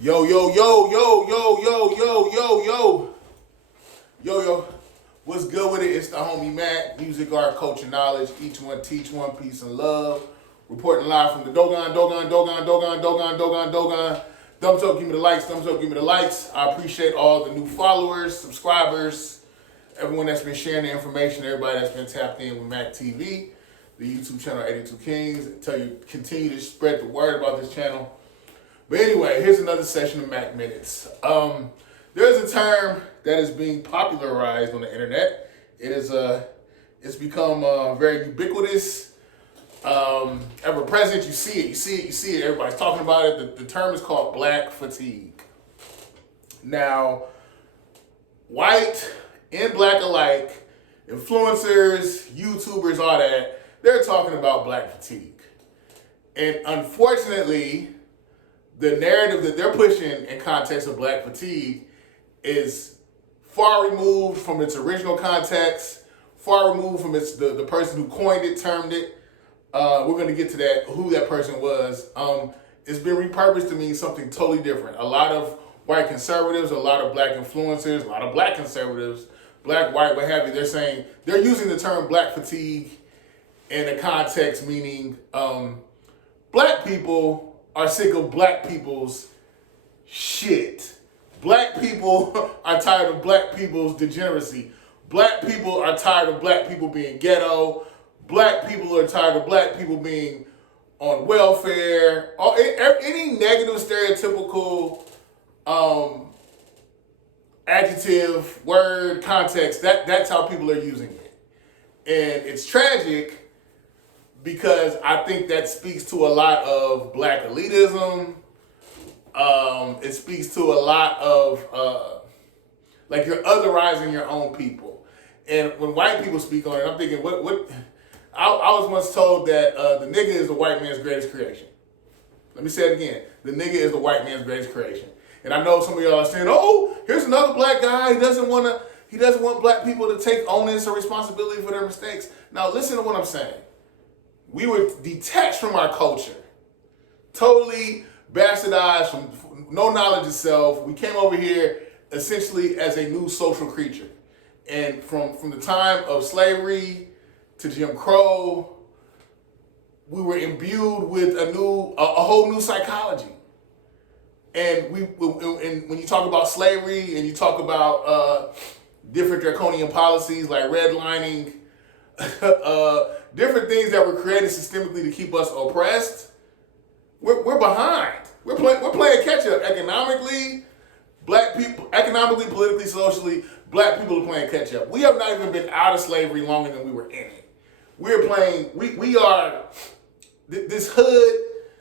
Yo, yo, yo, yo, yo, yo, yo, yo, yo. Yo, yo. What's good with it? It's the homie Mac, music, art, culture, knowledge. Each one teach one, peace and love. Reporting live from the Dogon. Thumbs up, give me the likes. Thumbs up, give me the likes. I appreciate all the new followers, subscribers, everyone that's been sharing the information, everybody that's been tapped in with Mac TV, the YouTube channel 82 Kings. Tell you, continue to spread the word about this channel. But anyway, here's another session of Mac Minutes. There's a term that is being popularized on the internet. It's become very ubiquitous, ever present. You see it. Everybody's talking about it. The term is called black fatigue. Now, white and black alike, influencers, YouTubers, all that, they're talking about black fatigue. And unfortunately, the narrative that they're pushing in context of black fatigue is far removed from its original context, far removed from the person who coined it, termed it. We're going to get to that, who that person was. It's been repurposed to mean something totally different. A lot of white conservatives, a lot of black influencers, a lot of black conservatives, black, white, what have you, they're using the term black fatigue in a context meaning black people are sick of black people's shit. Black people are tired of black people's degeneracy. Black people are tired of black people being ghetto. Black people are tired of black people being on welfare. Any negative, stereotypical adjective, word, context, that's how people are using it. And it's tragic because I think that speaks to a lot of black elitism. It speaks to a lot of like you're otherizing your own people. And when white people speak on it, I'm thinking, what? I was once told that the nigga is the white man's greatest creation. Let me say it again. The nigga is the white man's greatest creation. And I know some of y'all are saying, oh, here's another black guy. He doesn't want black people to take onus or responsibility for their mistakes. Now listen to what I'm saying. We were detached from our culture, totally bastardized from no knowledge of self. We came over here essentially as a new social creature. And from the time of slavery to Jim Crow, we were imbued with a whole new psychology. And when you talk about slavery and you talk about different draconian policies like redlining, different things that were created systemically to keep us oppressed, we're behind. We're playing catch up economically. Black people, economically, politically, socially, black people are playing catch up. We have not even been out of slavery longer than we were in it. We are this hood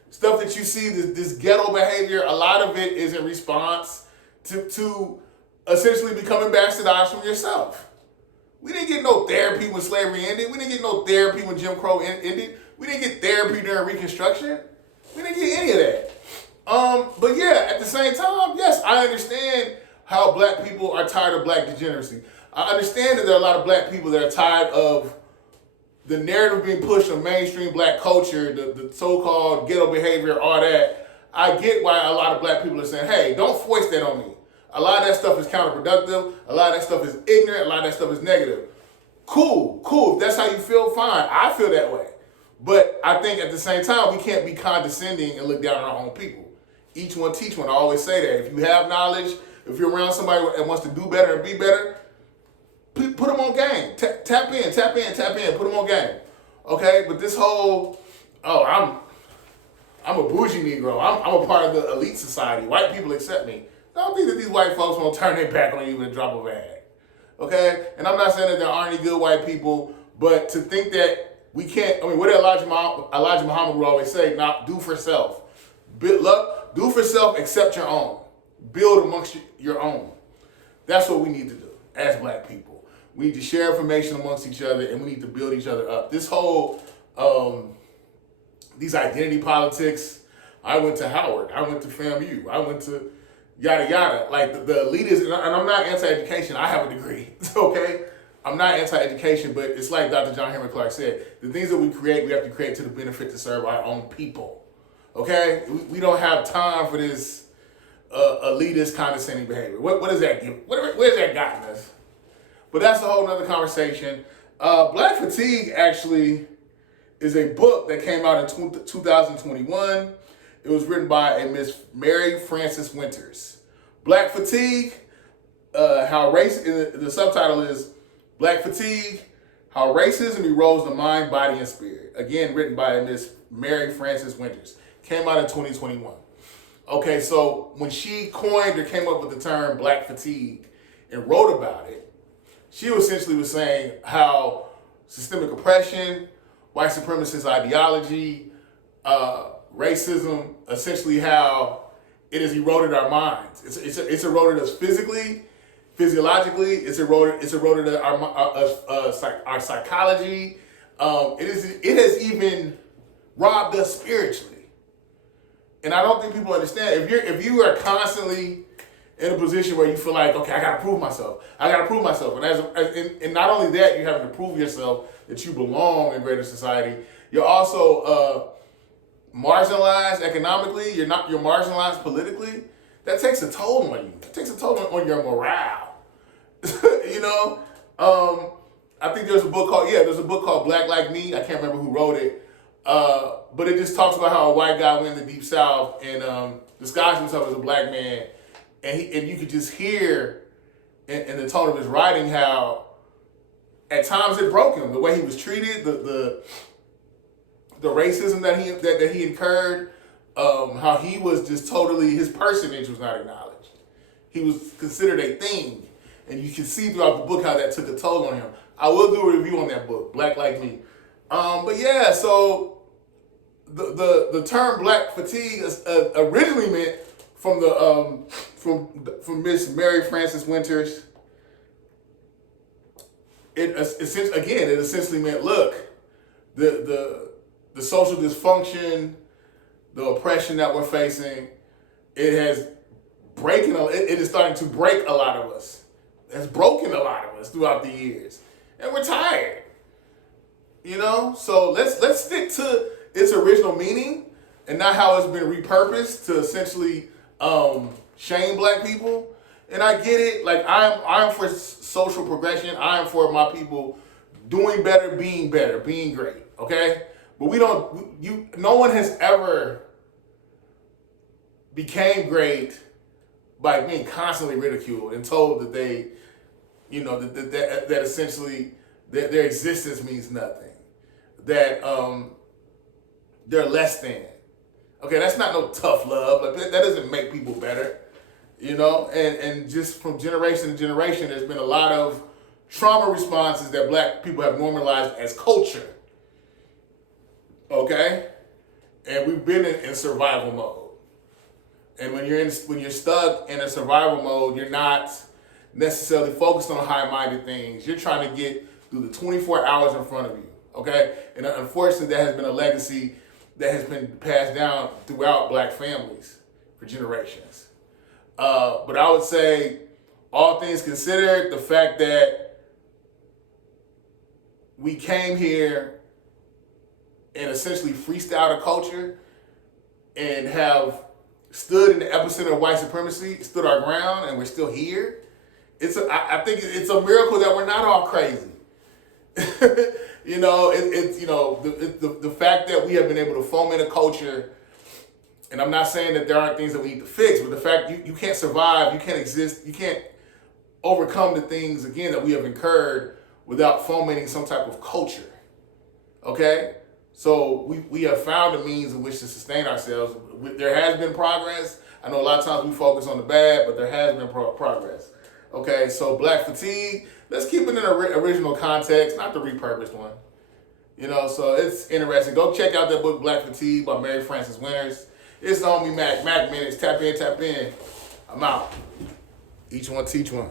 stuff that you see, this ghetto behavior. A lot of it is in response to essentially becoming bastardized from yourself. We didn't get no therapy when slavery ended. We didn't get no therapy when Jim Crow ended. We didn't get therapy during Reconstruction. We didn't get any of that. But yeah, at the same time, yes, I understand how black people are tired of black degeneracy. I understand that there are a lot of black people that are tired of the narrative being pushed on mainstream black culture, the so-called ghetto behavior, all that. I get why a lot of black people are saying, hey, don't foist that on me. A lot of that stuff is counterproductive. A lot of that stuff is ignorant. A lot of that stuff is negative. Cool. If that's how you feel, fine. I feel that way. But I think at the same time, we can't be condescending and look down on our own people. Each one teach one. I always say that. If you have knowledge, if you're around somebody that wants to do better and be better, put them on game. Tap in. Put them on game. Okay? But this whole, I'm a bougie Negro. I'm a part of the elite society. White people accept me. I don't think that these white folks won't turn their back on you with a drop of a hat. Okay? And I'm not saying that there aren't any good white people, but to think that we can't, what did Elijah Muhammad would always say, not do for self. Do for self, accept your own. Build amongst your own. That's what we need to do as black people. We need to share information amongst each other and we need to build each other up. This whole, these identity politics, I went to Howard, I went to FAMU, I went to yada yada. Like the elitists, and I'm not anti-education, I have a degree, okay? I'm not anti-education, but it's like Dr. John Henry Clark said, the things that we create, we have to create to the benefit to serve our own people. Okay? We don't have time for this elitist, condescending behavior. What does that give? Where's that gotten us? But that's a whole nother conversation. Black Fatigue actually is a book that came out in 2021. It was written by a Miss Mary Frances Winters. Black Fatigue, the subtitle is Black Fatigue, How Racism Erodes the Mind, Body, and Spirit. Again, written by Miss Mary Frances Winters. Came out in 2021. Okay, so when she coined or came up with the term Black Fatigue and wrote about it, she essentially was saying how systemic oppression, white supremacist ideology, racism, essentially how it has eroded our minds. It's eroded us physically, physiologically. It's eroded our psychology. It has even robbed us spiritually. And I don't think people understand. If you are constantly in a position where you feel like, okay, I gotta prove myself, and not only that, you're having to prove yourself that you belong in greater society. You're also marginalized economically. You're marginalized politically. That takes a toll on you. It takes a toll on your morale. You know, I think there's a book called Black Like Me. I can't remember who wrote it. But it just talks about how a white guy went in the Deep South and disguised himself as a black man, and you could just hear in the tone of his writing how at times it broke him, the way he was treated, the racism that he incurred, how he was just totally, his personage was not acknowledged. He was considered a thing, and you can see throughout the book how that took a toll on him. I will do a review on that book, Black Like Me. But yeah, so the term Black Fatigue is originally meant from Miss Mary Frances Winters. It essentially meant, look, the social dysfunction, the oppression that we're facing, it is starting to break a lot of us. It's broken a lot of us throughout the years, and we're tired. You know, so let's stick to its original meaning and not how it's been repurposed to essentially shame black people. And I get it. Like I'm for social progression. I am for my people doing better, being great. Okay, but no one has ever became great by being constantly ridiculed and told that they, that essentially their existence means nothing. That they're less than. Okay, that's not no tough love. Like that doesn't make people better, And just from generation to generation, there's been a lot of trauma responses that black people have normalized as culture. Okay, and we've been in survival mode. And when you're stuck in a survival mode, you're not necessarily focused on high-minded things. You're trying to get through the 24 hours in front of you. Okay, and unfortunately, that has been a legacy that has been passed down throughout black families for generations. But I would say, all things considered, the fact that we came here and essentially freestyled a culture and have stood in the epicenter of white supremacy, stood our ground, and we're still here. I think it's a miracle that we're not all crazy. The fact that we have been able to foment a culture, and I'm not saying that there aren't things that we need to fix, but the fact you can't survive, you can't exist, you can't overcome the things, again, that we have incurred without fomenting some type of culture. Okay? So we have found a means in which to sustain ourselves. There has been progress. I know a lot of times we focus on the bad, but there has been progress. Okay, so Black Fatigue, let's keep it in an original context, not the repurposed one. So it's interesting. Go check out that book, Black Fatigue, by Mary Frances Winters. It's the homie Mac. Mac Minutes. Tap in. I'm out. Each one teach one.